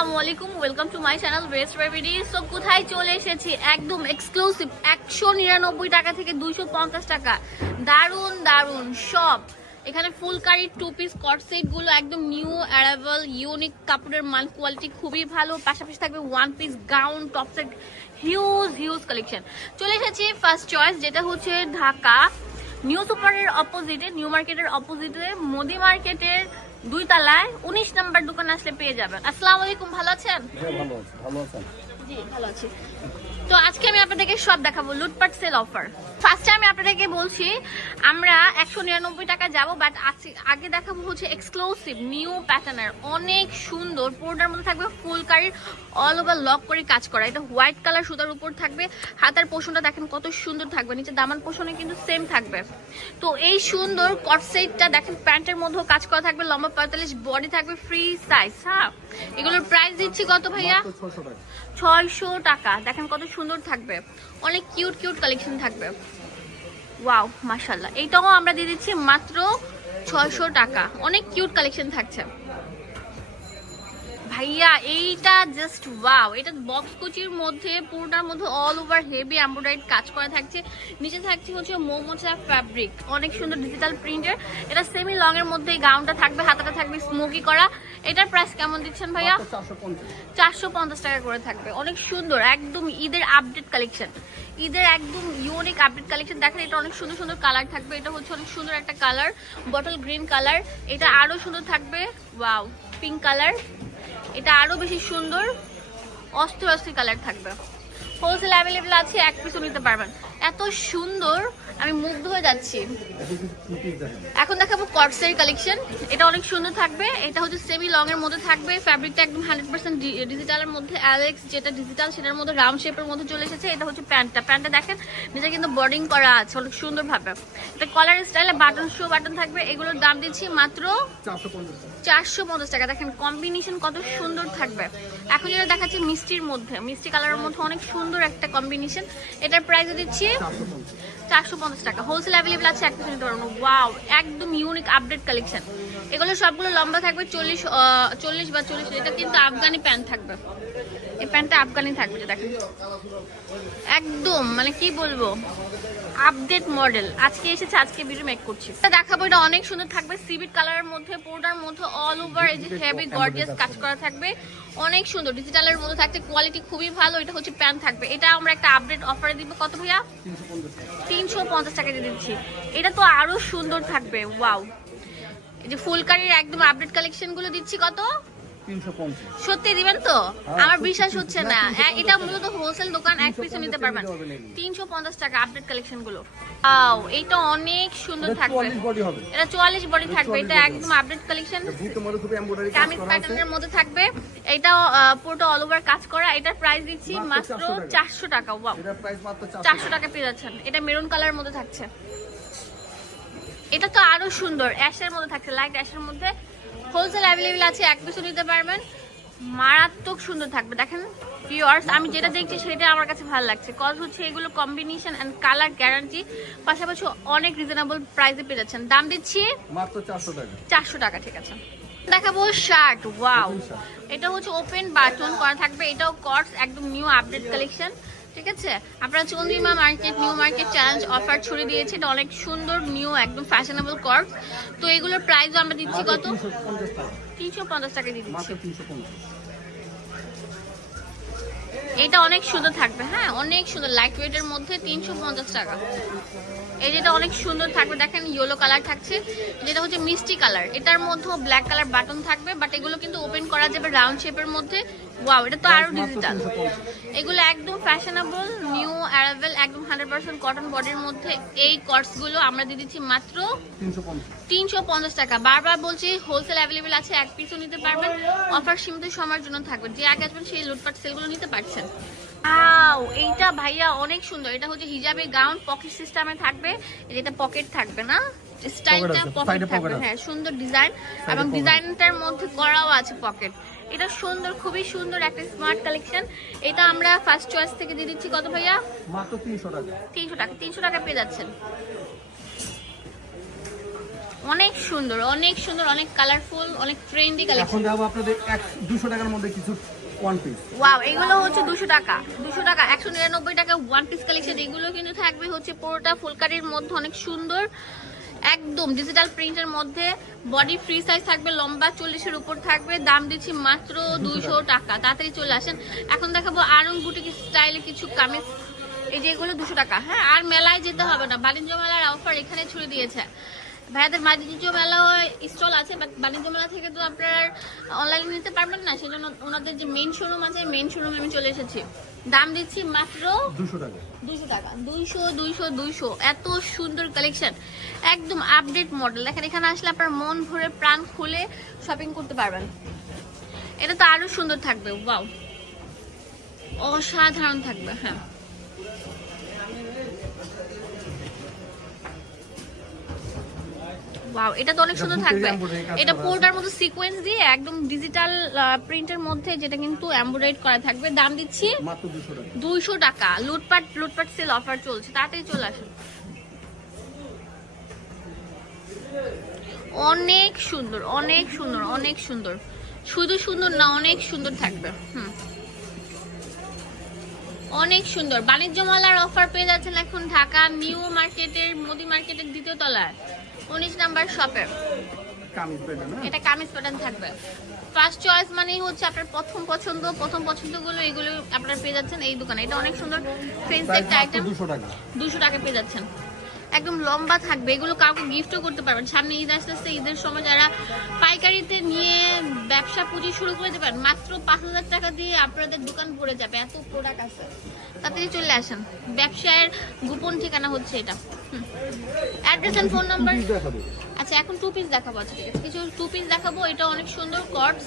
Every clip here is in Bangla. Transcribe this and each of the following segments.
আসসালামু আলাইকুম ওয়েলকাম টু মাই চ্যানেল ওয়েস্ট রেভিডি সো কোথায় চলে এসেছি? একদম এক্সক্লুসিভ একশো নিরানব্বই টাকা থেকে দুইশো পঞ্চাশ টাকা। দারুণ দারুণ সব। এখানে phulkari two piece cut set একদম নিউ অ্যারাইভাল ইউনিক কাপড়ের মান কোয়ালিটি খুবই ভালো। পাশাপাশি থাকবে one piece gown top set huge huge collection চলে এসেছি ফার্স্ট চয়েস যেটা হচ্ছে ঢাকা। নিউ সুপারের অপোজিটে নিউ মার্কেটের অপোজিটে মোদি মার্কেটের দুই তলায় উনিশ নাম্বার দোকান আসলে পেয়ে যাবেন। আসসালামু আলাইকুম ভালো আছেন? জি ভালো আছি তো আজকে আমি আপনাদেরকে সব দেখাবো লুটপাট সেল অফার ফার্স্টে আমি আপনাদেরকে বলছি আমরা একশো নিরানব্বই টাকা যাব বাট আগে দেখাবো হচ্ছে এক্সক্লুসিভ নিউ প্যাটার্নের অনেক সুন্দর পুরোটার মধ্যে থাকবে ফুল কারির অল ওভার লক করে কাজ করা। এটা হোয়াইট কালার সুতার উপর থাকবে হাতার পোষণটা দেখেন কত সুন্দর থাকবে নিচে দামান পোষণে কিন্তু সেম থাকবে। তো এই সুন্দর কট সেটটা দেখেন প্যান্টের মধ্যেও কাজ করা থাকবে লম্বা পঁয়তাল্লিশ বডি থাকবে ফ্রি সাইজ হ্যাঁ? এগুলোর প্রাইস দিচ্ছি কত ভাইয়া? ছয়শো টাকা। দেখেন কত সুন্দর থাকবে। অনেক কিউট কিউট কালেকশন থাকবে। ওয়াও মাশাল্লাহ এইটাও আমরা দিয়ে দিচ্ছি মাত্র ছয়শো টাকা। অনেক কিউট কালেকশন থাকছে। ভাইয়া এইটা জাস্ট ওয়াও এটা বক্স কুচির মধ্যে পুরোটার মধ্যে অল ওভার হেভি এমব্রয়ডারি কাজ করা থাকছে। নিচে থাকছে হচ্ছে মোমোচা ফ্যাব্রিক অনেক সুন্দর ডিজিটাল প্রিন্টের এটা সেমি লং এর মধ্যে গাউনটা থাকবে হাতাটা থাকবে স্মোকি করা। এটার প্রাইস কেমন দিচ্ছেন ভাইয়া? চারশো পঞ্চাশ। টাকা করে থাকবে। অনেক সুন্দর একদম ঈদের আপডেট কালেকশন ঈদের একদম ইউনিক আপডেট কালেকশন দেখেন এটা অনেক সুন্দর সুন্দর কালার থাকবে। এটা হচ্ছে অনেক সুন্দর একটা কালার বটল গ্রিন কালার এটা আরও সুন্দর থাকবে। ওয়াও পিঙ্ক কালার এটা আরও বেশি সুন্দর, অস্থির অস্থির কালার থাকবে। হোলসেল অ্যাভেলেবেল আছে, এক পিসও নিতে পারবেন। এত সুন্দর, আমি মুগ্ধ হয়ে যাচ্ছি। এখন দেখাবো কটসের কালেকশন এটা অনেক সুন্দর থাকবে। এটা হচ্ছে সেমি লং এর মধ্যে থাকবে। ফ্যাব্রিকটা একদম হান্ড্রেড পার্সেন্ট ডিজিটালের মধ্যে অ্যালেক্স যেটা ডিজিটাল সেটার মধ্যে রাউন্ড শেপের মধ্যে চলে এসেছে। এটা হচ্ছে প্যান্টটা। প্যান্টটা দেখেন, নিচে কিন্তু বর্ডিং করা আছে, অনেক সুন্দরভাবে। এটা কলার স্টাইলে বাটন শো বাটন থাকবে। এগুলোর দাম দিচ্ছি মাত্র চারশো পঞ্চাশ। চারশো পঞ্চাশ টাকা। দেখেন কম্বিনেশন কত সুন্দর থাকবে। এখন যেটা দেখাচ্ছি মিষ্টির মধ্যে, মিষ্টি কালারের মধ্যে অনেক সুন্দর একটা কম্বিনেশন এটার প্রাইস দিচ্ছি চারশো পঞ্চাশ টাকা। হোলসেল অ্যাভেলেবল আছে এক পিছনে ধরুন। ওয়াও একদম ইউনিক আপডেট কালেকশন এগুলো সবগুলো লম্বা থাকবে চল্লিশ চল্লিশ বা চল্লিশ এটা কিন্তু আফগানি প্যান্ট থাকবে। এই প্যান্টটা আফগানি থাকবে যে দেখেন। একদম মানে কি বলব? Update model. আজকে এসেছে আজকে ভিডিও মেক করছি। এটা দেখাবো এটা অনেক সুন্দর থাকবে। সিভিট কালারের মধ্যে পুরোটার মধ্যে অল ওভার এই যে হেভি গর্জিয়াস কাজ করা থাকবে। অনেক সুন্দর ডিজিটালের মধ্যে থাকতে কোয়ালিটি খুবই ভালো এটা হচ্ছে প্যান্ট থাকবে। এটা আমরা একটা আপডেট অফারে দিব কত ভাইয়া? তিনশো পঞ্চাশ টাকা দিয়ে দিচ্ছি। এটা তো আরও সুন্দর থাকবে ওয়াও এই যে ফুলকারির একদম আপডেট কালেকশনগুলো দিচ্ছি কত? সত্যি দিবেন তো? আমার বিশ্বাস হচ্ছে না। এটা মূলত হোলসেল দোকান এক পিসে নিতে পারবেন। তিনশো পঞ্চাশ টাকা আপডেট কালেকশনগুলো। আও এইটা অনেক সুন্দর থাকবে। এটা চুয়াল্লিশ বডি থাকবে। এটা একদম আপডেট কালেকশন এটা কামিজ প্যাটার্নের মধ্যে থাকবে। এটা পুরোটা অল ওভার কাজ করা। এটার প্রাইস দিচ্ছি মাত্র মাত্র 400 চারশো টাকা। চারশো টাকা। পেয়ে যাচ্ছেন। এটা মেরুন কালার মধ্যে থাকছে। এটা তো আরও সুন্দর। অ্যাশের মধ্যে থাকছে। লাইট অ্যাশের মধ্যে। হোলসেল অ্যাভেলেবেল আছে এক পিসও নিতে পারবেন। মারাত্মক সুন্দর থাকবে দেখেন। পিওর্স আমি যেটা দেখছি সেটা আমার কাছে ভালো লাগছে। কজ হচ্ছে এগুলো কম্বিনেশন এন্ড কালার গ্যারান্টি পাশাপাশি অনেক রিজনেবল প্রাইসে পেয়ে যাচ্ছেন। দাম দিচ্ছি মাত্র চারশো টাকা। চারশো টাকা ঠিক আছে। দেখাবো শার্ট ওয়াও এটা হচ্ছে ওপেন বাটন করা থাকবে। এটাও কটস একদম নিউ আপডেট কালেকশন ঠিক আছে? আপনারা Chandrima market, new market challenge offer ছড়িয়ে দিয়েছে। এটা অনেক সুন্দর নিউ একদম ফ্যাশনেবল কর্ক তো এগুলোর প্রাইসও আমরা দিচ্ছি কত? তিনশো পঞ্চাশ টাকা তিনশো পঞ্চাশ টাকা দিয়ে দিচ্ছি। এটা অনেক সুন্দর থাকবে হ্যাঁ? অনেক সুন্দর লাইট ওয়েটের মধ্যে তিনশো পঞ্চাশ টাকা। এই যেটা অনেক সুন্দর থাকবে দেখেন ইয়েলো কালার থাকছে। যেটা হচ্ছে মিষ্টি কালার এটার মধ্যেও ব্ল্যাক কালার বাটন থাকবে বাট এগুলো কিন্তু ওপেন করা যাবে রাউন্ড শেপের মধ্যে। ওয়াও এটা তো আরও ডিজিটাল এগুলো একদম ফ্যাশনেবল নিউ অ্যারাভেল একদম হান্ড্রেড পার্সেন্ট কটন বডির মধ্যে এই কটসগুলো আমরা দিয়ে দিচ্ছি মাত্র তিনশো পঞ্চাশ। তিনশো পঞ্চাশ টাকা। বারবার বলছি হোলসেল অ্যাভেলেবেল আছে এক পিসও নিতে পারবেন। অফার সীমিত সময়ের জন্য থাকবে। যে আগে আসবেন সেই লুটপাট সেলগুলো নিতে পারছেন। আও এইটা ভাইয়া অনেক সুন্দর। এটা হচ্ছে হিজাবে গাউন পকেট সিস্টেমে থাকবে। যেটা পকেট থাকবে না? স্টাইলটা পকেট থাকবে। হ্যাঁ সুন্দর ডিজাইন এবং ডিজাইনটার মধ্যে করাও আছে পকেট এটা সুন্দর খুবই সুন্দর একটা স্মার্ট কালেকশন এটা আমরা ফার্স্ট চয়েস থেকে দিয়ে দিচ্ছি কত ভাইয়া? মাত্র তিনশো টাকা। তিনশো টাকা তিনশো টাকা পেয়ে যাচ্ছেন। অনেক সুন্দর অনেক সুন্দর অনেক কালারফুল অনেক ট্রেন্ডি কালেকশন এখন দেখাবো আপনাদের এক দুশো টাকার মধ্যে কিছু ওয়াও হচ্ছে টাকা। টাকা, একশো নিরানব্বই টাকা ওয়ান পিস কিন্তু থাকবে হচ্ছে পুরোটা ফুলকারির মধ্যে অনেক সুন্দর। একদম ডিজিটাল প্রিন্টের মধ্যে। বডি ফ্রি সাইজ থাকবে, লম্বা চল্লিশের উপর থাকবে। দাম দিচ্ছি মাত্র দুইশো টাকা। তাড়াতাড়ি চলে আসেন। এখন দেখাবো আরং বুটিক স্টাইলে কিছু কামিজ। এই যে এগুলো দুশো টাকা। হ্যাঁ আর মেলায় যেতে হবে না। বাণিজ্য মেলার অফার এখানে ছুড়ে দিয়েছে। ভাইয়াদের বাণিজ্য মেলা স্টল আছে বাট বাণিজ্য মেলা থেকে তো আপনার অনলাইনে নিতে পারবেন না সেজন্য ওনাদের যে মেইন শোরুম আছে মেইন শোরুমে আমি চলে এসেছি। দাম দিচ্ছি মাত্র দুশো টাকা। টাকা দুইশো দুইশো দুইশো এত সুন্দর কালেকশন একদম আপডেট মডেল দেখেন এখানে আসলে আপনার মন ভরে প্রাণ খুলে শপিং করতে পারবেন। এটা তো আরও সুন্দর থাকবে ওয়াও অসাধারণ থাকবে হ্যাঁ। ওয়াও এটা তো অনেক সুন্দর থাকবে। এটা পুরোটার মধ্যে সিকোয়েন্স দিয়ে একদম ডিজিটাল প্রিন্টের মধ্যে যেটা কিন্তু এমব্রয়ডারি করা থাকবে। দাম দিচ্ছি দুইশো টাকা। লুটপাট লুটপাট সেল অফার চলছে। তাড়াতাড়ি চলে আসুন। অনেক সুন্দর অনেক সুন্দর অনেক সুন্দর। শুধু সুন্দর না অনেক সুন্দর থাকবে। হুম। অনেক সুন্দর। বাণিজ্য মেলার অফার পেয়ে যাচ্ছেন এখন ঢাকা নিউ মার্কেটের মোদি মার্কেটের দ্বিতীয় তলায়। উনিশ নাম্বার শপে কামিজ পেটে না? এটা কামিজ প্যাটার্ন থাকবে। ফার্স্ট চয়েস মানেই হচ্ছে আপনার প্রথম পছন্দ প্রথম পছন্দগুলো এগুলো আপনারা পেয়ে যাচ্ছেন এই দোকানে। এটা অনেক সুন্দর ফ্রেন্স একটা আইটেম দুশো টাকা। দুশো টাকা পেয়ে যাচ্ছেন। একদম লম্বা থাকবে। এগুলো কাউকে গিফটও করতে পারবেন। সামনে ঈদ আসতে আসতে ঈদের সময় যারা পাইকারিতে নিয়ে ব্যবসা পুঁজি শুরু করে দেবেন মাত্র পাঁচ হাজার টাকা দিয়ে আপনাদের দোকান ভরে যাবে। এত প্রোডাক্ট আছে। তাড়াতাড়ি চলে আসেন। ব্যবসায়ের গোপন ঠিকানা হচ্ছে এটা। অ্যাড্রেস এন্ড ফোন নাম্বার আচ্ছা এখন টু পিস দেখাবো। আচ্ছা ঠিক আছে। কিছু টু পিস দেখাবো। এটা অনেক সুন্দর কটস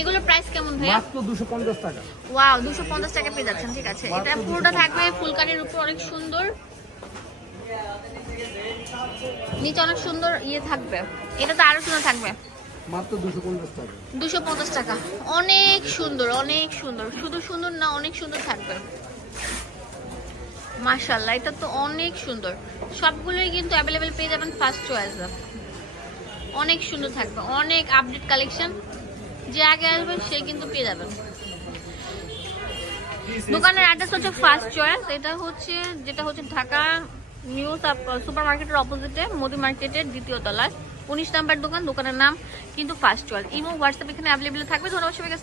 এগুলো প্রাইস কেমন ভাইয়া? মাত্র দুশো পঞ্চাশ টাকা। ওয়াও দুশো পঞ্চাশ টাকা পেয়ে যাচ্ছেন। ঠিক আছে। এটা পুরোটা থাকবে ফুলকারির উপর। অনেক সুন্দর। নিচে অনেক সুন্দর ইয়ে থাকবে। এটা তো আরও সুন্দর থাকবে। মাত্র দুশো পঞ্চাশ টাকা। অনেক সুন্দর অনেক সুন্দর। শুধু সুন্দর না অনেক সুন্দর থাকবে। মাশাল্লাহ এটা তো অনেক সুন্দর। সবগুলোই কিন্তু অ্যাভেলেবেল পেয়ে যাবেন ফার্স্ট চয়েস অনেক সুন্দর থাকবে অনেক আপডেট কালেকশন যে আগে আসবে সে কিন্তু পেয়ে যাবেন। দোকানের অ্যাড্রেস হচ্ছে ফার্স্ট চয়েস এটা হচ্ছে যেটা হচ্ছে ঢাকা নিউ সুপার মার্কেটের অপোজিটে মোদি মার্কেটের দ্বিতীয় তলায়। উনিশ নাম্বার দোকান, দোকানের নাম কিন্তু ফার্স্ট চল ইমো হোয়াটসঅ্যাপ এখানে অ্যাভেলেবেল থাকবে। ধন্যবাদ সবাইকে